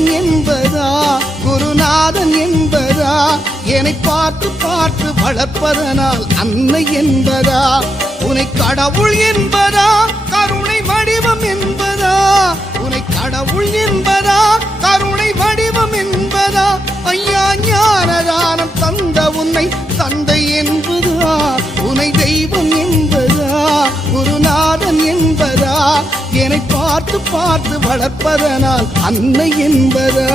தெய்வம் என்பதா, குருநாதன் என்பதா, என்னை பார்த்து பார்த்து வளர்ப்பதனால் அன்னை என்பதா, உன்னை கடவுள் என்பதா, கருணை வடிவம் என்பதா, உன்னை கடவுள் என்பதா, கருணை வடிவம் என்பதா, ஐயா ஞானதானம் தந்த உன்னை தந்தை என்பதா, உன்னை தெய்வம் என்பதா, குருநாதன் என்பதா, என்னை பார்த்து பார்த்து வளர்ப்பதனால் அன்னை என்பதா.